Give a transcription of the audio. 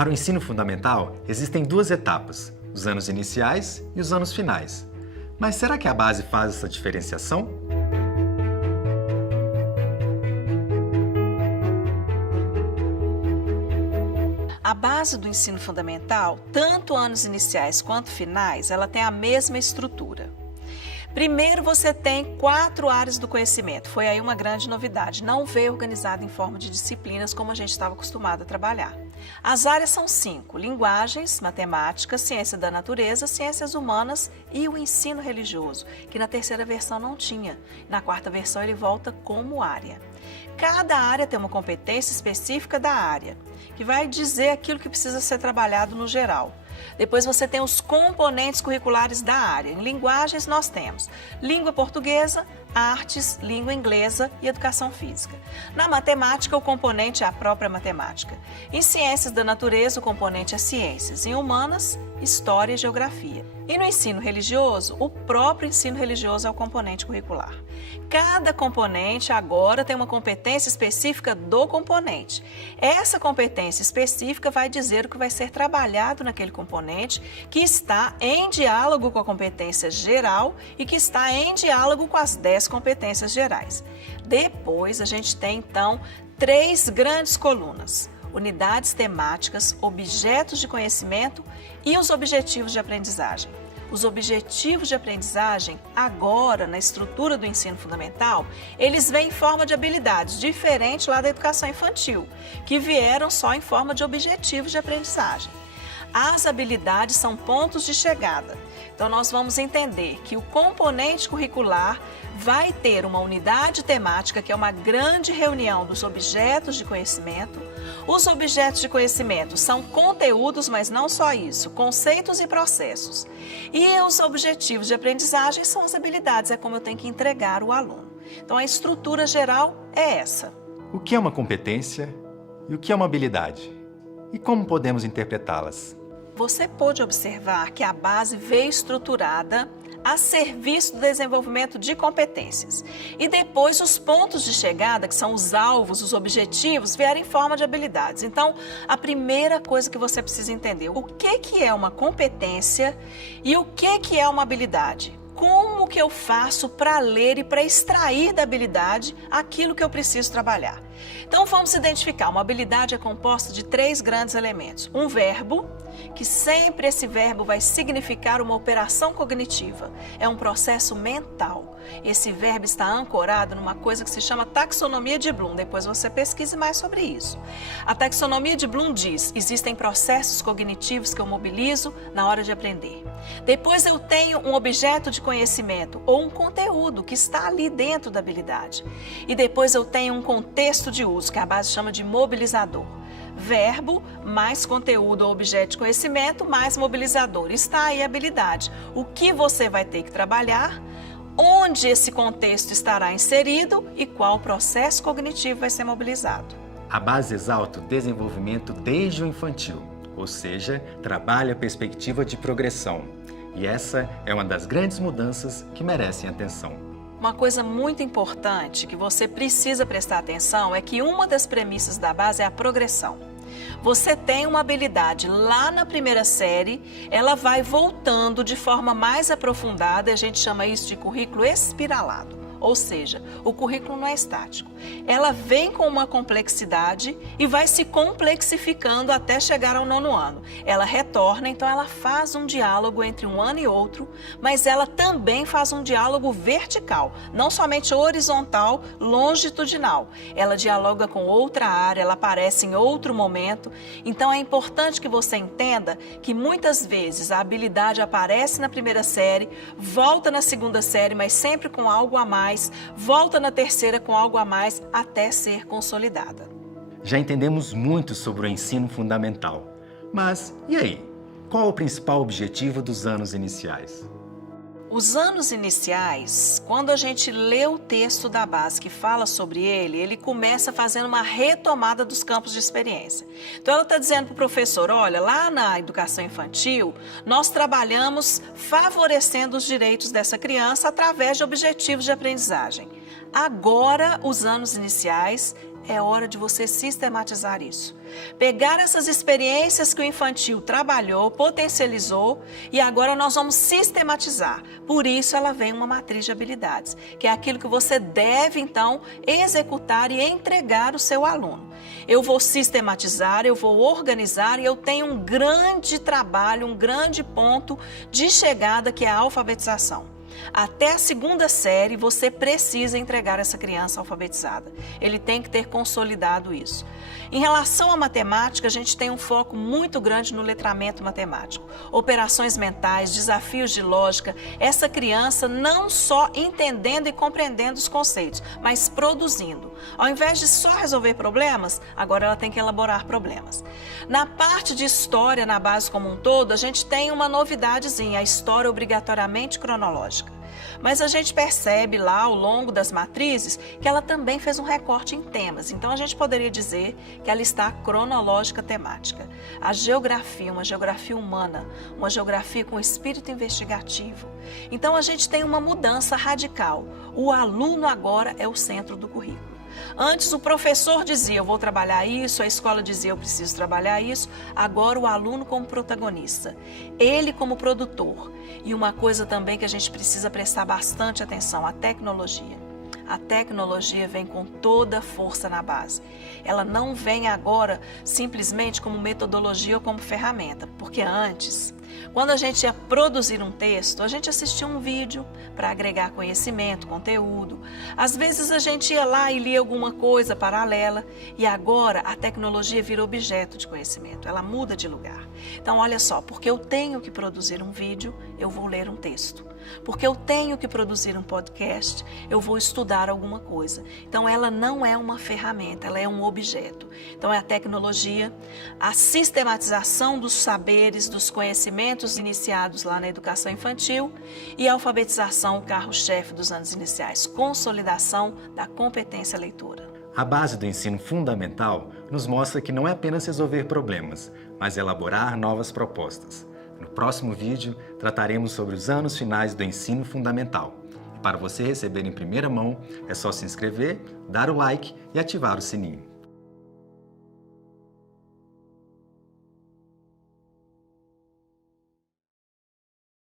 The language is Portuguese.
Para o ensino fundamental, existem duas etapas, os anos iniciais e os anos finais. Mas será que a base faz essa diferenciação? A base do ensino fundamental, tanto anos iniciais quanto finais, ela tem a mesma estrutura. Primeiro você tem 4 áreas do conhecimento, foi aí uma grande novidade, não veio organizado em forma de disciplinas como a gente estava acostumado a trabalhar. As áreas são 5, linguagens, matemática, ciência da natureza, ciências humanas e o ensino religioso, que na terceira versão não tinha, na quarta versão ele volta como área. Cada área tem uma competência específica da área, que vai dizer aquilo que precisa ser trabalhado no geral. Depois você tem os componentes curriculares da área. Em linguagens nós temos língua portuguesa, artes, língua inglesa e educação física. Na matemática o componente é a própria matemática. Em ciências da natureza o componente é ciências. Em humanas, história e geografia. E no ensino religioso, o próprio ensino religioso é o componente curricular. Cada componente agora tem uma competência específica do componente. Essa competência específica vai dizer o que vai ser trabalhado naquele componente, que está em diálogo com a competência geral e que está em diálogo com as 10 competências gerais. Depois a gente tem então 3 grandes colunas: unidades temáticas, objetos de conhecimento e os objetivos de aprendizagem. Os objetivos de aprendizagem, agora na estrutura do ensino fundamental, eles vêm em forma de habilidades, diferente lá da educação infantil, que vieram só em forma de objetivos de aprendizagem. As habilidades são pontos de chegada. Então nós vamos entender que o componente curricular vai ter uma unidade temática, que é uma grande reunião dos objetos de conhecimento. Os objetos de conhecimento são conteúdos, mas não só isso, conceitos e processos. E os objetivos de aprendizagem são as habilidades, é como eu tenho que entregar o aluno. Então a estrutura geral é essa. O que é uma competência e o que é uma habilidade? E como podemos interpretá-las? Você pôde observar que a base veio estruturada a serviço do desenvolvimento de competências. E depois os pontos de chegada, que são os alvos, os objetivos, vieram em forma de habilidades. Então, a primeira coisa que você precisa entender, o que é uma competência e o que é uma habilidade? Como que eu faço para ler e para extrair da habilidade aquilo que eu preciso trabalhar? Então vamos identificar, uma habilidade é composta de 3 grandes elementos. Um verbo, que sempre esse verbo vai significar uma operação cognitiva, é um processo mental. Esse verbo está ancorado numa coisa que se chama taxonomia de Bloom, depois você pesquise mais sobre isso. A taxonomia de Bloom diz, existem processos cognitivos que eu mobilizo na hora de aprender. Depois eu tenho um objeto de conhecimento ou um conteúdo que está ali dentro da habilidade. E depois eu tenho um contexto de uso, que a base chama de mobilizador. Verbo, mais conteúdo ou objeto de conhecimento, mais mobilizador. Está aí a habilidade. O que você vai ter que trabalhar, onde esse contexto estará inserido e qual processo cognitivo vai ser mobilizado. A base exalta o desenvolvimento desde o infantil, ou seja, trabalha a perspectiva de progressão. E essa é uma das grandes mudanças que merecem atenção. Uma coisa muito importante que você precisa prestar atenção é que uma das premissas da base é a progressão. Você tem uma habilidade lá na primeira série, ela vai voltando de forma mais aprofundada, a gente chama isso de currículo espiralado. Ou seja, o currículo não é estático. Ela vem com uma complexidade e vai se complexificando até chegar ao 9º ano. Ela retorna, então ela faz um diálogo entre um ano e outro, mas ela também faz um diálogo vertical, não somente horizontal, longitudinal. Ela dialoga com outra área, ela aparece em outro momento. Então é importante que você entenda que muitas vezes a habilidade aparece na primeira série, volta na segunda série, mas sempre com algo a mais, volta na terceira com algo a mais até ser consolidada. Já entendemos muito sobre o ensino fundamental, mas e aí? Qual é o principal objetivo dos anos iniciais? Os anos iniciais, quando a gente lê o texto da base que fala sobre ele começa fazendo uma retomada dos campos de experiência. Então ela está dizendo para o professor, olha, lá na educação infantil, nós trabalhamos favorecendo os direitos dessa criança através de objetivos de aprendizagem. Agora, os anos iniciais é hora de você sistematizar isso. Pegar essas experiências que o infantil trabalhou, potencializou e agora nós vamos sistematizar. Por isso ela vem uma matriz de habilidades, que é aquilo que você deve então executar e entregar ao seu aluno. Eu vou sistematizar, eu vou organizar e eu tenho um grande trabalho, um grande ponto de chegada que é a alfabetização. Até a 2ª série você precisa entregar essa criança alfabetizada. Ele tem que ter consolidado isso. Em relação à matemática, a gente tem um foco muito grande no letramento matemático. Operações mentais, desafios de lógica, essa criança não só entendendo e compreendendo os conceitos, mas produzindo. Ao invés de só resolver problemas, agora ela tem que elaborar problemas. Na parte de história, na base como um todo, a gente tem uma novidadezinha, a história obrigatoriamente cronológica. Mas a gente percebe lá ao longo das matrizes que ela também fez um recorte em temas. Então a gente poderia dizer que ela está cronológica temática. A geografia, uma geografia humana, uma geografia com espírito investigativo. Então a gente tem uma mudança radical. O aluno agora é o centro do currículo. Antes o professor dizia, eu vou trabalhar isso, a escola dizia, eu preciso trabalhar isso. Agora o aluno como protagonista, ele como produtor. E uma coisa também que a gente precisa prestar bastante atenção, a tecnologia. A tecnologia vem com toda a força na base. Ela não vem agora simplesmente como metodologia ou como ferramenta, porque antes, quando a gente ia produzir um texto, a gente assistia um vídeo para agregar conhecimento, conteúdo. Às vezes a gente ia lá e lia alguma coisa paralela e agora a tecnologia vira objeto de conhecimento, ela muda de lugar. Então olha só, porque eu tenho que produzir um vídeo, eu vou ler um texto. Porque eu tenho que produzir um podcast, eu vou estudar alguma coisa. Então ela não é uma ferramenta, ela é um objeto. Então é a tecnologia, a sistematização dos saberes, dos conhecimentos iniciados lá na educação infantil e a alfabetização, o carro-chefe dos anos iniciais, consolidação da competência leitora. A base do ensino fundamental nos mostra que não é apenas resolver problemas, mas elaborar novas propostas. No próximo vídeo, trataremos sobre os anos finais do ensino fundamental. E para você receber em primeira mão, é só se inscrever, dar o like e ativar o sininho.